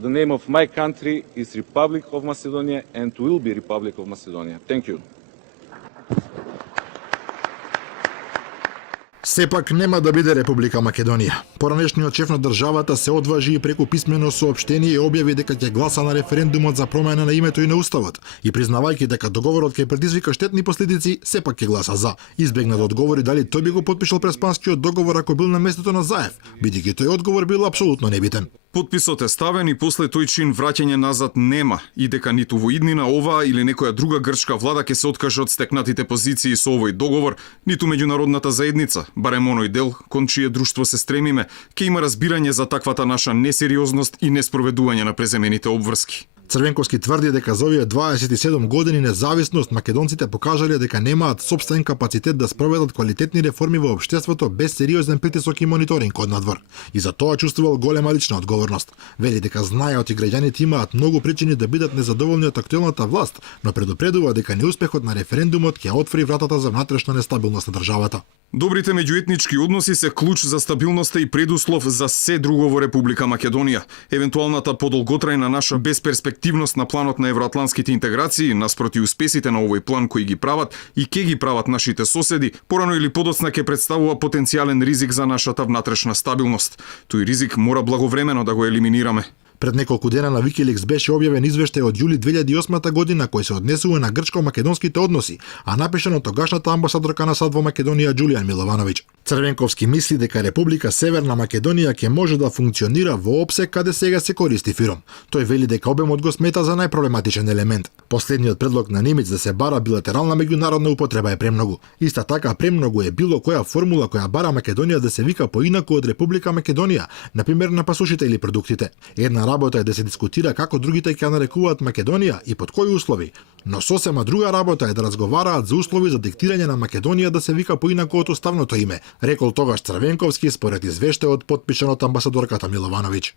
The name of my country is Republic of Macedonia and will be Republic of Macedonia. Thank you. Сепак нема да биде Република Македонија. Поранешниот шеф на државата се одважи и преку писмено соопштение објави дека ќе гласа на референдумот за промена на името и на уставот и признавајќи дека договорот ќе предизвика штетни последици, сепак ќе гласа за. Избегна да одговори дали тој би го потпишал преспанскиот договор ако бил на местото на Заев, бидејќи тој одговор бил апсолутно небитен. Подписот е ставен и после тој чин враќање назад нема и дека ниту во иднина оваа или некоја друга грчка влада ќе се откаже од стекнатите позиции со овој договор, ниту меѓународната заедница, барем оној дел кон чие друштво се стремиме, ќе има разбирање за таквата наша несериозност и неспроведување на преземените обврски. Црвенковски тврди дека за овие 27 години независност македонците покажале дека немаат сопствен капацитет да спроведат квалитетни реформи во општеството без сериозен притисок и мониторинг од надвор. И за тоа чувствувал голема лична одговорност. Вели дека знаеот и граѓаните имаат многу причини да бидат незадоволни од актуелната власт, но предупредува дека неуспехот на референдумот ќе отвори вратата за внатрешна нестабилност на државата. Добрите меѓуетнички односи се клуч за стабилноста и предуслов за се друго во Република Македонија. Евентуалната подолготрајна наша безперспективност на планот на евроатлантските интеграции, наспроти успесите на овој план кои ги прават и ке ги прават нашите соседи, порано или подоцна ќе представува потенцијален ризик за нашата внатрешна стабилност. Тој ризик мора благовремено да го елиминираме. Пред неколку дена на Wikileaks беше објавен извештај од јули 2008 година кој се однесува на грчко-македонските односи, а напишан од тогашната амбасадорка на САД во Македонија Џулијан Миловановиќ. Црвенковски мисли дека Република Северна Македонија ќе може да функционира во опсек каде сега се користи фиром. Тој вели дека обемот го смета за најпроблематичен елемент. Последниот предлог на Немец да се бара билатерална меѓународна употреба е премногу. Иста така премногу е било која формула која бара Македонија да се вика поинаку од Република Македонија, например на пасушите или продуктите. Една работа е да се дискутира како другите ќе нарекуваат Македонија и под кои услови, но сосема друга работа е да разговараат за услови за диктирање на Македонија да се вика поинаку од уставното име, рекол тогаш Црвенковски според извештајот подпишан од амбасадорката Миловановиќ.